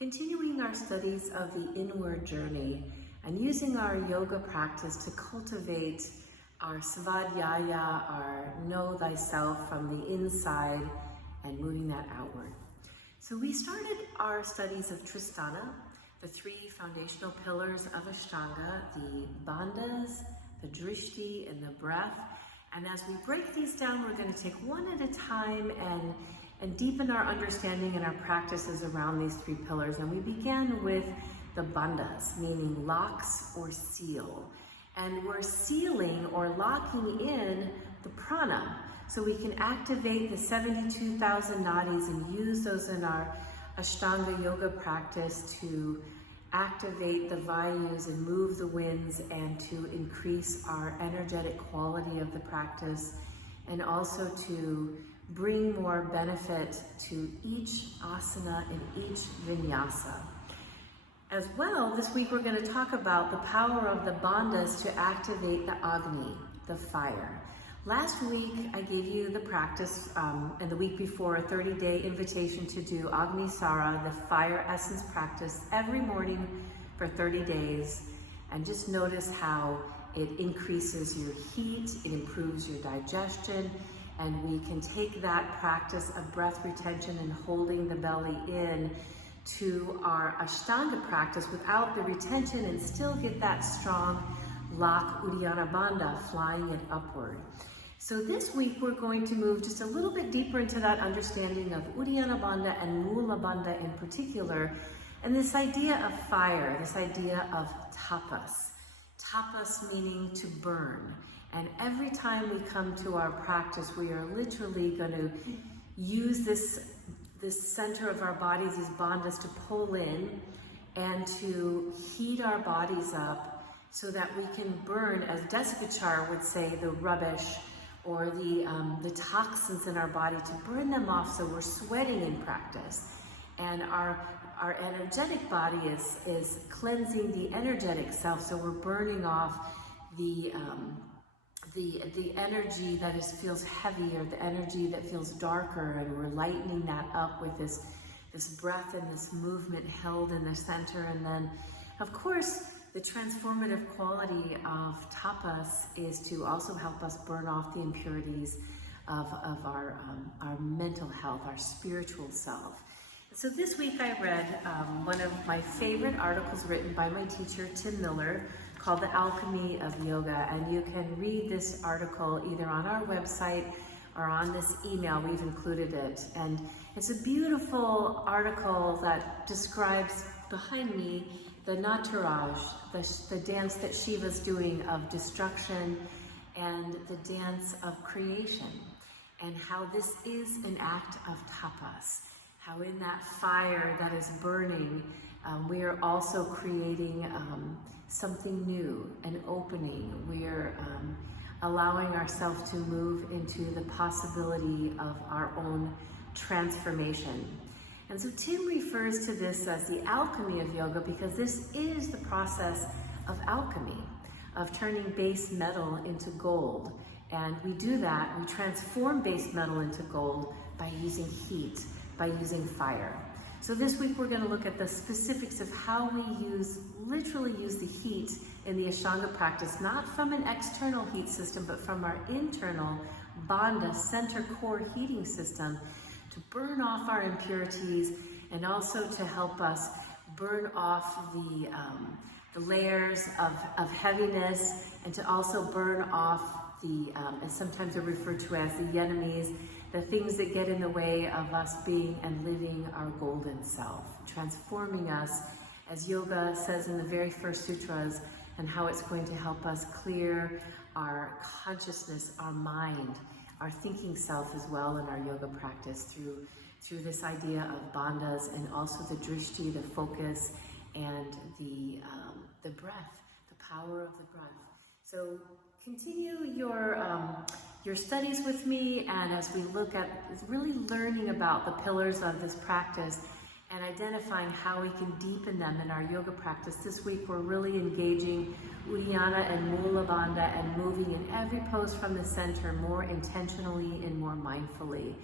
Continuing our studies of the inward journey and using our yoga practice to cultivate our svadhyaya, our know thyself from the inside, and moving that outward. So we started our studies of Tristana, the three foundational pillars of Ashtanga, the bandhas, the drishti, and the breath. And as we break these down, we're going to take one at a time and deepen our understanding and our practices around these three pillars. And we began with the bandhas, meaning locks or seal. And we're sealing or locking in the prana, so we can activate the 72,000 nadis and use those in our Ashtanga yoga practice to activate the vayus and move the winds and to increase our energetic quality of the practice, and also to bring more benefit to each asana and each vinyasa. As well, this week we're going to talk about the power of the bandhas to activate the Agni, the fire. Last week I gave you the practice, and the week before a 30-day invitation to do Agni Sara, the fire essence practice, every morning for 30 days. And just notice how it increases your heat, it improves your digestion, and we can take that practice of breath retention and holding the belly in to our Ashtanga practice without the retention and still get that strong lock Uddiyana Bandha, flying it upward. So this week we're going to move just a little bit deeper into that understanding of Uddiyana Bandha and Mula Bandha in particular, and this idea of fire, this idea of tapas. Tapas meaning to burn. And every time we come to our practice, we are literally going to use this center of our bodies, these bandhas, to pull in and to heat our bodies up so that we can burn, as Desikachar would say, the rubbish or the toxins in our body, to burn them off so we're sweating in practice. And our energetic body is cleansing the energetic self, so we're burning off the energy that feels heavier, the energy that feels darker, and we're lightening that up with this breath and this movement held in the center. And then, of course, the transformative quality of tapas is to also help us burn off the impurities of our mental health, our spiritual self. So this week I read one of my favorite articles written by my teacher, Tim Miller, called The Alchemy of Yoga. And you can read this article either on our website or on this email. We've included it. And it's a beautiful article that describes behind me the Nataraj, the dance that Shiva's doing of destruction and the dance of creation, and how this is an act of tapas. How in that fire that is burning, we are also creating something new, an opening. We are allowing ourselves to move into the possibility of our own transformation. And so Tim refers to this as the alchemy of yoga because this is the process of alchemy, of turning base metal into gold. And we do that, we transform base metal into gold by using heat, by using fire. So this week we're going to look at the specifics of how we literally use the heat in the Ashtanga practice, not from an external heat system, but from our internal bandha center core heating system, to burn off our impurities and also to help us burn off the layers of heaviness, and to also burn off as sometimes they're referred to as the enemies, the things that get in the way of us being and living our golden self, transforming us, as yoga says in the very first sutras, and how it's going to help us clear our consciousness, our mind, our thinking self as well in our yoga practice through this idea of bandhas, and also the drishti, the focus, and the breath, the power of the breath. So continue your studies with me, and as we look at really learning about the pillars of this practice and identifying how we can deepen them in our yoga practice. This week we're really engaging Uddiyana and Mula Bandha and moving in every pose from the center more intentionally and more mindfully.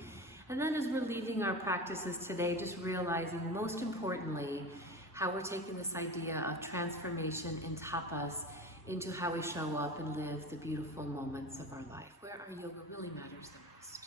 And then as we're leaving our practices today, just realizing, most importantly, how we're taking this idea of transformation in tapas into how we show up and live the beautiful moments of our life, where our yoga really matters the most.